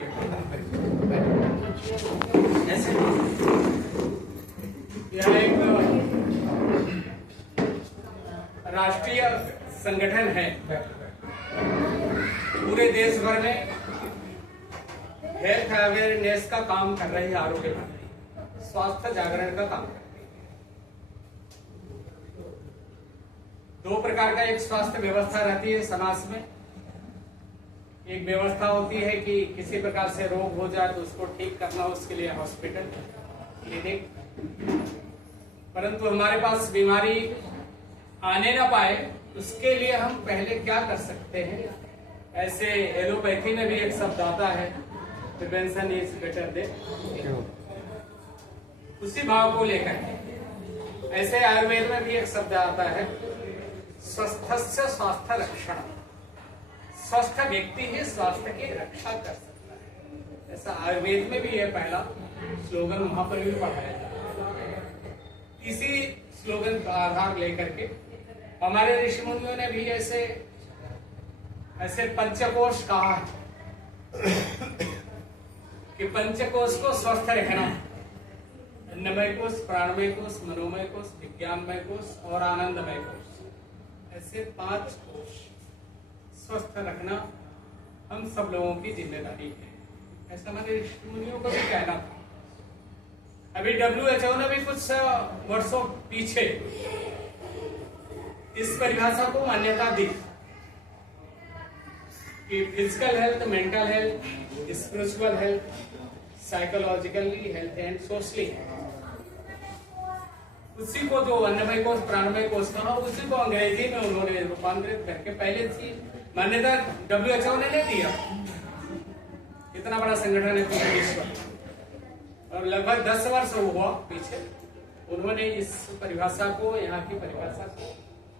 यह एक राष्ट्रीय संगठन है। पूरे देश भर में हेल्थ अवेयरनेस का काम कर रही है। आरोग्य मंत्री स्वास्थ्य जागरण का काम कर रही है। दो प्रकार का एक स्वास्थ्य व्यवस्था रहती है समाज में। एक व्यवस्था होती है कि किसी प्रकार से रोग हो जाए तो उसको ठीक करना, उसके लिए हॉस्पिटल, क्लिनिक। परंतु हमारे पास बीमारी आने ना पाए उसके लिए हम पहले क्या कर सकते हैं? ऐसे एलोपैथी में भी एक शब्द आता है, प्रिवेंशन इज बेटर देन। उसी भाव को लेकर ऐसे आयुर्वेद में भी एक शब्द आता है, स्वस्थस्य स्वास्थ्य रक्षण। स्वस्थ व्यक्ति ही स्वास्थ्य की रक्षा कर सकता है। ऐसा आयुर्वेद में भी यह पहला स्लोगन वहां पर भी पढ़ाया जाता है। इसी स्लोगन का आधार लेकर के हमारे ऋषि मुनियों ने भी ऐसे पंचकोश कहा है कि पंचकोश को स्वस्थ रखना। अन्नमय कोश, प्राणमय कोश, मनोमय कोश, विज्ञानमय कोश और आनंदमय कोश, ऐसे 5 कोश स्वस्थ रखना हम सब लोगों की जिम्मेदारी है। ऐसा हमारे ऋषि मुनियों को भी कहना था। अभी WHO ने भी कुछ वर्षों पीछे इस परिभाषा को मान्यता दी कि physical health, mental health, spiritual health, psychologically health and socially. उसी को जो अन्नमय कोश, प्राणमय कोश कहा, उसी को अंग्रेजी में उन्होंने रूपांतरित करके पहले थी मान्यता WHO ने नहीं दिया। इतना बड़ा संगठन है पूरे विश्व में, और लगभग 10 वर्ष हुआ पीछे उन्होंने इस परिभाषा को, यहाँ की परिभाषा को,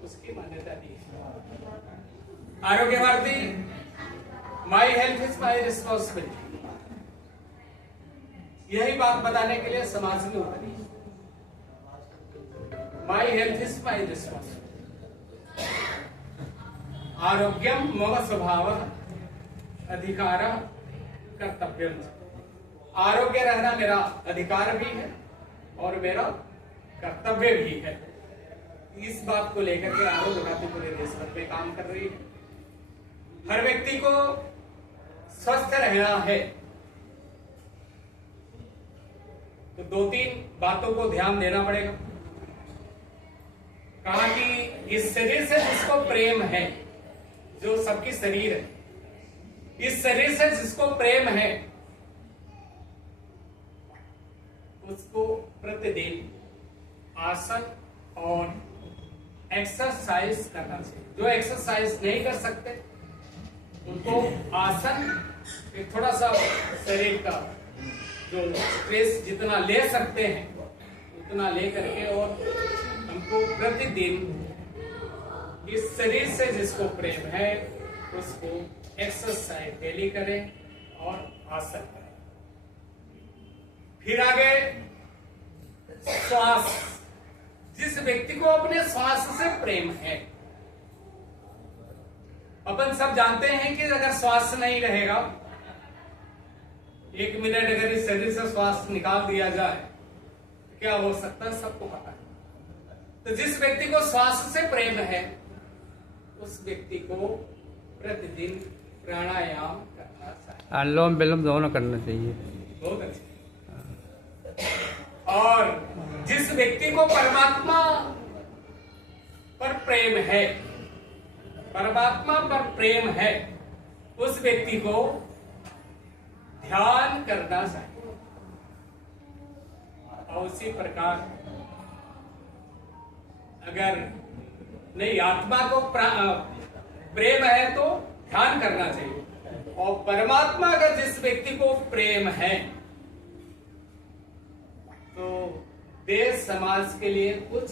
उसकी मान्यता दी। Arogya Bharati my health is my responsibility, यही बात बताने के लिए समाज में उतरी। My health is my responsibility, आरोग्यम मम स्वभाव अधिकार कर्तव्यम। आरोग्य रहना मेरा अधिकार भी है और मेरा कर्तव्य भी है। इस बात को लेकर के आरोग्य भारती पूरे देश भर में काम कर रही है। हर व्यक्ति को स्वस्थ रहना है तो 2-3 बातों को ध्यान देना पड़ेगा। कहा कि इस शरीर से जिसको प्रेम है, जो सबकी शरीर है, इस शरीर से जिसको प्रेम है उसको प्रतिदिन आसन और एक्सरसाइज करना चाहिए। जो एक्सरसाइज नहीं कर सकते उनको आसन, थोड़ा सा शरीर का जो स्ट्रेस जितना ले सकते हैं उतना ले करके, और हमको प्रतिदिन इस शरीर से जिसको प्रेम है उसको एक्सरसाइज डेली करें और आसन करें। फिर आगे श्वास, जिस व्यक्ति को अपने श्वास से प्रेम है। अपन सब जानते हैं कि अगर श्वास नहीं रहेगा, 1 मिनट अगर इस शरीर से श्वास निकाल दिया जाए तो क्या हो सकता है, सबको पता है। तो जिस व्यक्ति को श्वास से प्रेम है उस व्यक्ति को प्रतिदिन प्राणायाम करना चाहिए। अनुलोम विलोम दोनों करना चाहिए। बहुत अच्छे। और जिस व्यक्ति को परमात्मा पर प्रेम है, परमात्मा पर प्रेम है, उस व्यक्ति को ध्यान करना चाहिए। और उसी प्रकार अगर नहीं आत्मा को प्रेम है तो ध्यान करना चाहिए। और परमात्मा का जिस व्यक्ति को प्रेम है तो देश समाज के लिए कुछ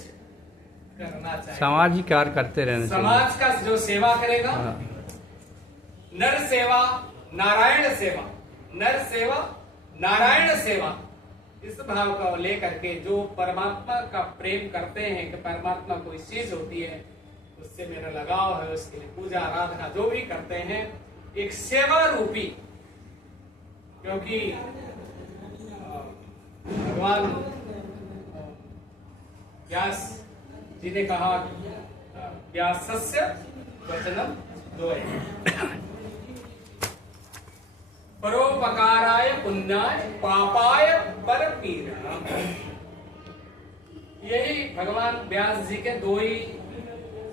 करना चाहिए। सामाजिक कार्य करते रहना चाहिए। समाज का जो सेवा करेगा, नर सेवा नारायण सेवा, नर सेवा नारायण सेवा, इस भाव को लेकर के जो परमात्मा का प्रेम करते हैं कि परमात्मा कोई चीज होती है, उससे मेरा लगाव है, उसके लिए पूजा आराधना जो भी करते हैं, एक सेवा रूपी क्योंकि भगवान व्यास जी ने कहा व्यासस्य वचनम द्वय परोपकाराय पुण्याय पापाय परपीडनम। यही भगवान व्यास जी के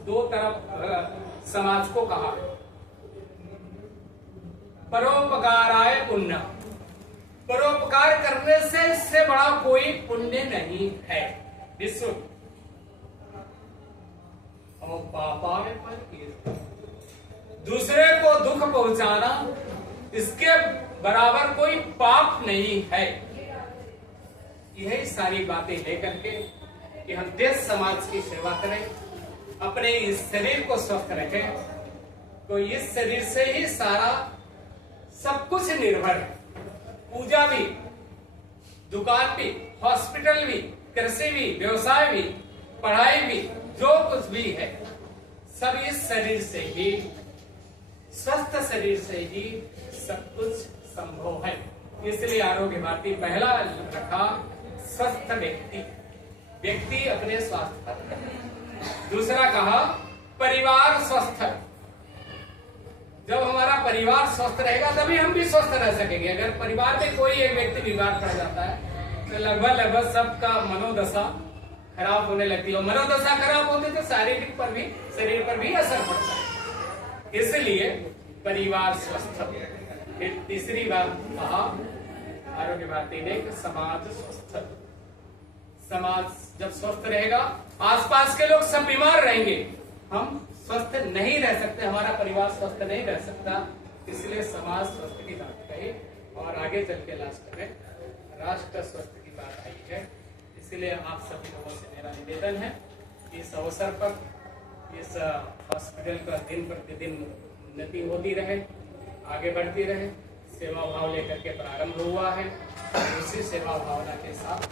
दो तरफ समाज को कहा। परोपकाराय पुण्य, परोपकार करने से इससे बड़ा कोई पुण्य नहीं है विश्व। और पापाय परपीडनम, दूसरे को दुख पहुंचाना, इसके बराबर कोई पाप नहीं है। यही सारी बातें लेकर के कि हम देश समाज की सेवा करें, अपने इस शरीर को स्वस्थ रखें, तो इस शरीर से ही सारा सब कुछ निर्भर है। पूजा भी, दुकान भी, हॉस्पिटल भी, कृषि भी, व्यवसाय भी, पढ़ाई भी, जो कुछ भी है सब इस शरीर से ही, स्वस्थ शरीर से ही सब कुछ संभव है। इसलिए आरोग्य भारती पहला रखा स्वस्थ व्यक्ति, व्यक्ति अपने स्वास्थ्य पर। दूसरा कहा परिवार स्वस्थ। जब हमारा परिवार स्वस्थ रहेगा तभी हम भी स्वस्थ रह सकेंगे। अगर परिवार में कोई एक व्यक्ति बीमार पड़ जाता है तो लगभग सबका मनोदशा खराब होने लगती है, और मनोदशा खराब होती तो शारीरिक पर भी, शरीर पर भी असर पड़ता है। इसलिए परिवार स्वस्थ। फिर तीसरी बात कहा आरोग्य भारती ने कि समाज स्वस्थ। समाज जब स्वस्थ रहेगा, आसपास के लोग सब बीमार रहेंगे, हम स्वस्थ नहीं रह सकते, हमारा परिवार स्वस्थ नहीं रह सकता। इसलिए समाज स्वस्थ की बात कही, और आगे चल के लास्ट में राष्ट्र स्वस्थ की बात आई है। इसलिए आप सभी लोगों से मेरा निवेदन है, इस अवसर पर इस हॉस्पिटल का दिन प्रतिदिन उन्नति होती रहे, आगे बढ़ती रहे। सेवा भाव लेकर के प्रारंभ हुआ है, उसी सेवा भावना के साथ